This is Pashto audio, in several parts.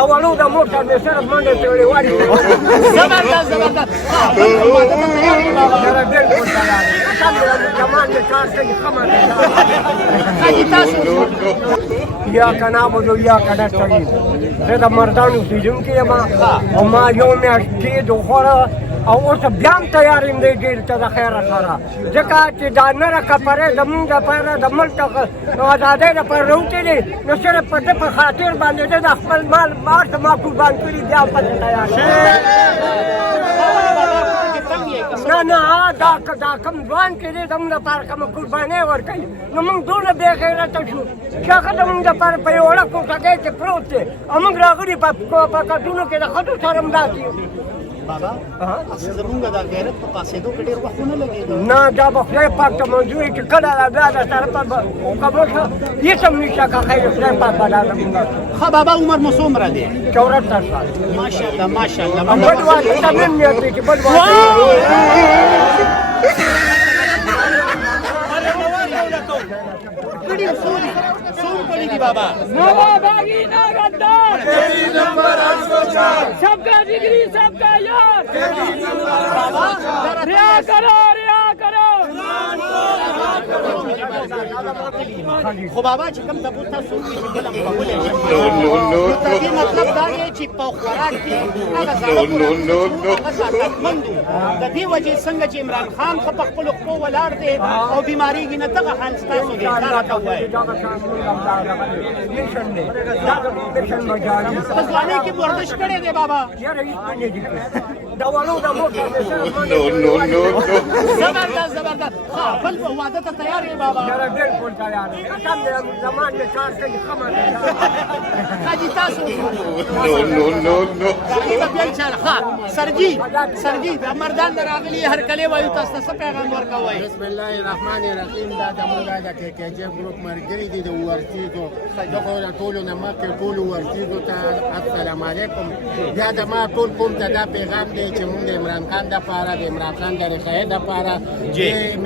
اولو د موټر مې صرف منډې پیړې وړې زبردست زبردست سره بلکل تیار یم الحمدلله جمال مې کار کوي ښه منډې حاجي تاسو ایاک نعبد و ایاک نستعین زه د مردانو اوسېدونکی یم او ما یو میاشت کېد وخوړه او اوس بیا هم تیار یم دی ډېر ته د خیره سره ځکه چې دا نره کپرې زمونږ دپاره د ملک د ازادۍ دپاره راوتې دي نو صرف په ده په خاطر باندې ده د خپل مال هر څه ما قربان کړي بیا هم پسې تیار نه نه دا کوم ځوان چې دی زموږ دپاره کومه قربانۍ ورکوي نو موږ دونه بې غیرته شو چې هغه زموږ دپاره په یو وړه کوټګۍ کې پروت دی او موږ راغلي په کټونو کې د ښځو سره همداسې بابا زمونږ د غیرت په پاسېدو کې ډېر وخت ونه لګېږي نه دا به خدای پاک ته منظور وي چې کله دا بیا درسره په قبول شه هېڅ هم نشته که خیر خدای پاک به دا زموږ ښه بابا عمر مو څومره دی 74 سال ماشاءالله ماشاءالله بل وادي ته نن نیت دی چې بل وادي سون پڑی دی بابا نواباغی ناگدار تیری نمبر 804 سب کا جگری سب کا یار ریا کرو خو بابا چې کوم تبو تاسو کې بلم قبول شي دې مطلب دا دی چې په خوراک کې هغه ضرورتمند د دې وجه څنګه چې عمران خان په خپل خپل ولاړ دی او بیماری کې نه دغه حال ستاسو دی دا کوي په ځوانۍ کې ورزش کړی دی بابا دا ولو د موټر مې صرف زبردست زبردست ها بل واده ته تیار یې بابا سره بلکل تیار یم الحمدلله زمان مې کار کوي ښه منډې حاجي تاسو ها سرجي د مردان راغلي هر کله وایو تاسو څه پیغام ورکوي بسم الله الرحمن الرحیم دا د موږ د KKJ ګروپ مرګري دي د ورتیزو دغه ټولو نه مکه ټولو ورتیزو ته السلام علیکم بیا د ما ټول کوم ته دا پیغام دی چې موږ د عمران خان د پاره د عمران خان د رخصت د پاره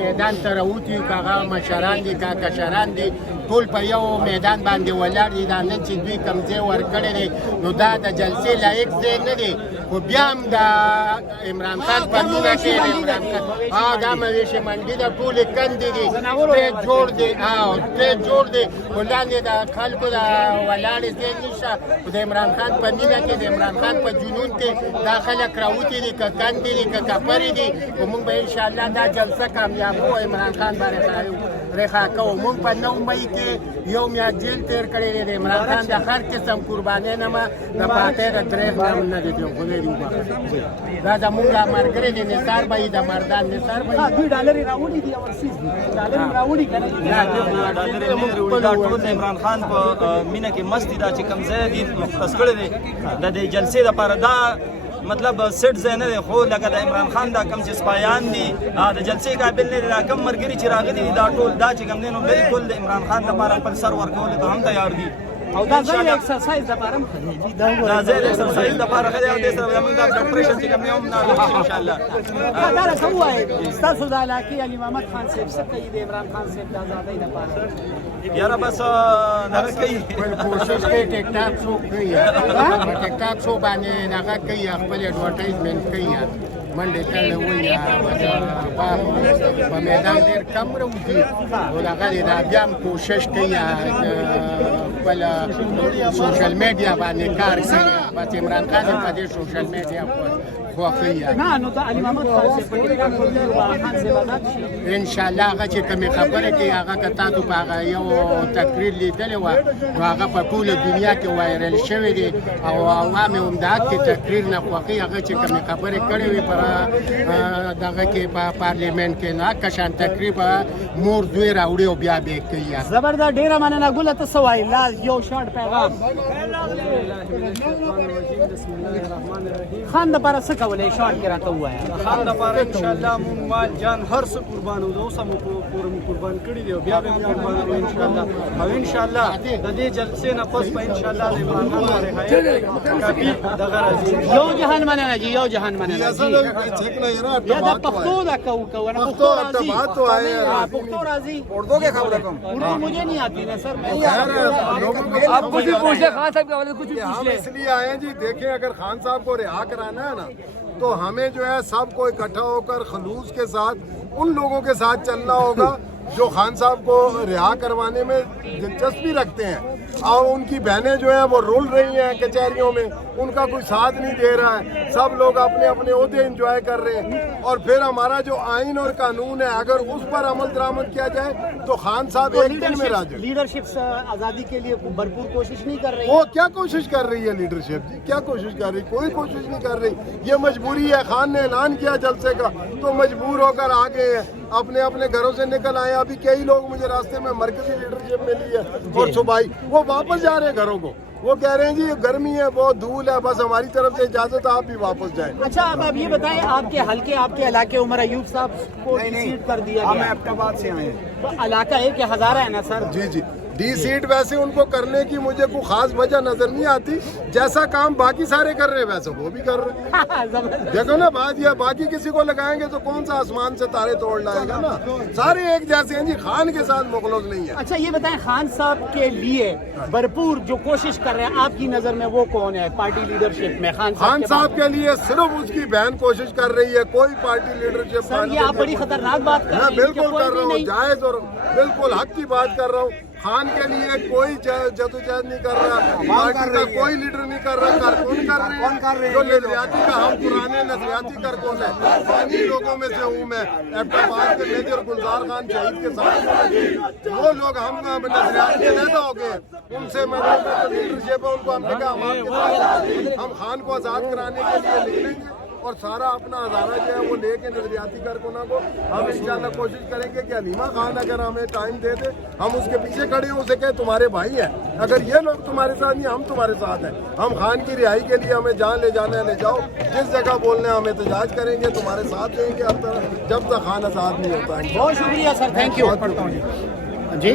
میدان ته راوتی کاغه مشران دي کا کشران دي ټول په یو میدان باندې ولاړ دي دا نه چې دوی کوم ځای ورکړی دی نو دا د جلسې لایق ځای نه دی خو بیا هم د عمران خان په مینه کې عمران خان دا مویشي منډي د ټولې کندې دي پرې جوړ دی پرې جوړ دی خو لاندې د خلکو د ولاړې ځای نشته خو د عمران خان په مینه کې د عمران خان په جنون کې دا خلک راوتي دي که کندې دي که کپرې دي خو موږ به انشاءالله دا جلسه کامیابو عمران خان باندې رخا کوو موږ په 9 مئی کې یو میاشت جیل تیر کړی دی د عمران خان د هر قسم قربانۍ نه ما د فاتح د درېغ نام نه دی خدای دې وبخښي دا زموږ ملګری دی نثار بهي د مردان نثار بهي دوی ډالرې راوړي دي اورسیز دي ډالرې راوړي که نه ډالرې موږ دا ټول د عمران خان په مینه کې مست دي دا چې کوم ځای دي مختص کړی دی د دې جلسې دپاره دا مطلب سیټ ځای نه دی خو لکه د عمران خان دا کم چې سپایان دي د جلسې قابل نه دي دا کم ملګري چې راغلي دي دا ټول دا چې کوم دی نو بالکل د عمران خان دپاره خپل سر ورکولو ته هم تیار دي او دا ځای د ایکسرسایز دپاره هم ښه دی دا ځای د ایکسرسایز دپاره ښه دی او دې سره زموږ دا بلډ پریشر چې کوم دی هم نازک شي انشاءالله دا راته ووایئ ستاسو د علاقې علي محمد خان صاحب څه کوي د عمران خان صاحب د ازادۍ دپاره یاره بس دغه کوي کوشش کوي ټیک ټاک شو کوي ټیک ټاک شو باندې هغه کوي خپل اډورټایزمنټ کوي منډې کړې وایي په میدان ډېر کم راوځي او هغه دا بیا هم کوشش کوي خپل سوشل میډیا باندې کار کوي بس عمران خان په دې سوشل میډیا نه نو دا علي محمد خان صاحب په دې خان صاحب آزاد شي ان شاء الله هغه چې کومې خبرې کوي هغه که تاسو په هغه یو تقریر لیدلی وه نو هغه په ټوله دنیا کې وایرل شوی دی او عوام یې هم د هغې تقریر نه خوښوي هغه چې کومې خبرې کړې وي په دغه کې په پارلیمنټ کې نو هغه شان تقریر به مور دوی راوړي او بیا به یې کوي زبردست ډېره مننه ګله ته څه وایي لا یو شارټ پیغام خان د پاره څه کولای شارټ کې راته وایي خان د پاره ان شاء الله مون مال جان هر څه قربانو دو سم پورم قربان کړی دی بیا به قربانو ان شاء الله او ان شاء الله د دې جلسې نه پس په ان شاء الله د عمران خان رهایی کافي دغه راځي یو جهان مننه جی یو جهان مننه جی یا د پښتو دا کو نه پښتو راځي پښتو راځي اردو کے خبر کم اردو مجھے نہیں آتی نا سر میں آپ کچھ بھی پوچھ لیں خان صاحب کے حوالے سے کچھ بھی ہم پوچھ لیں اس لیے آئے ہیں جی دیکھیں اگر خان صاحب کو رہا کرانا ہے نا تو ہمیں جو ہے سب کو اکٹھا ہو کر خلوص کے ساتھ ان لوگوں کے ساتھ چلنا ہوگا جو خان صاحب کو رہا کروانے میں دلچسپی رکھتے ہیں اور ان کی بہنیں جو ہیں وہ رول رہی ہیں کچہریوں میں ان کا کوئی ساتھ نہیں دے رہا ہے سب لوگ اپنے اپنے عہدے انجوائے کر رہے ہیں اور پھر ہمارا جو آئین اور قانون ہے اگر اس پر عمل درآمد کیا جائے تو خان صاحب ایک دن میں راضی لیڈرشپ آزادی کے لیے بھرپور کوشش نہیں کر رہی وہ کیا کوشش کر رہی ہے لیڈرشپ جی کیا کوشش کر رہی کوئی کوشش نہیں کر رہی یہ مجبوری ہے خان نے اعلان کیا جلسے کا تو مجبور ہو کر آ گئے ہیں اپنے اپنے گھروں سے نکل آئے ابھی کئی لوگ مجھے راستے میں مرکزی لیڈرشپ ملی ہے اور صوبائی وہ واپس جا رہے ہیں گھروں کو وہ کہہ رہے ہیں جی گرمی ہے بہت دھول ہے بس ہماری طرف سے اجازت آپ بھی واپس جائیں اچھا اب یہ بتائیں آپ کے حلقے آپ کے علاقے عمر ایوب صاحب کو سیٹ کر دیا ہم گیا ایبٹ آباد سے آئے ہیں تو علاقہ ایک ہزارہ ہے نا سر جی جی ڈی سیٹ ویسے ان کو کرنے کی مجھے کوئی خاص وجہ نظر نہیں آتی جیسا کام باقی سارے کر رہے ہیں ویسا وہ بھی کر رہے ہیں دیکھو نا بات یہ باقی کسی کو لگائیں گے تو کون سا آسمان سے تارے توڑ لائے گا نا سارے ایک جیسے ہیں جی خان کے ساتھ مخلص نہیں ہے اچھا یہ بتائیں خان صاحب کے لیے بھرپور جو کوشش کر رہے ہیں آپ کی نظر میں وہ کون ہے پارٹی لیڈرشپ میں خان صاحب کے لیے صرف اس کی بہن کوشش کر رہی ہے کوئی پارٹی لیڈرشپ سر یہ آپ بڑی خطرناک بات کر رہے میں ہیں بالکل کر رہا ہوں جائز اور بالکل حق کی بات کر رہا ہوں خان کے لیے کوئی جدوجہد نہیں کر رہا پارٹی کا کوئی لیڈر نہیں کر رہا کارکن کر رہے ہیں جو نظریاتی کا ہم پرانے نظریاتی کارکن ہیں پانی لوگوں میں سے ہوں میں ایبٹ آباد کے میجر گلزار خان شہید کے ساتھ وہ لوگ ہم نظریاتی علیحدہ ہو گئے ان سے میں لیڈرشپ ہے ان کو ہم نے کہا ہم خان کو آزاد کرانے کے لیے لکھ لیں گے اور سارا اپنا ہزارہ جو ہے وہ لے کے نظریاتی کارکنوں کو ہم انشاءاللہ کوشش کریں گے کہ حلیمہ خان اگر ہمیں ٹائم دے دے ہم اس کے پیچھے کھڑے ہیں اسے کہیں تمہارے بھائی ہیں اگر یہ لوگ تمہارے ساتھ نہیں ہم تمہارے ساتھ ہیں ہم خان کی رہائی کے لیے ہمیں جہاں لے جانا ہے لے جاؤ جس جگہ بولنا ہے ہم احتجاج کریں گے تمہارے ساتھ دیں گے ہر طرح جب تک خان آزاد نہیں ہوتا ہے بہت شکریہ سر تھینک یو جی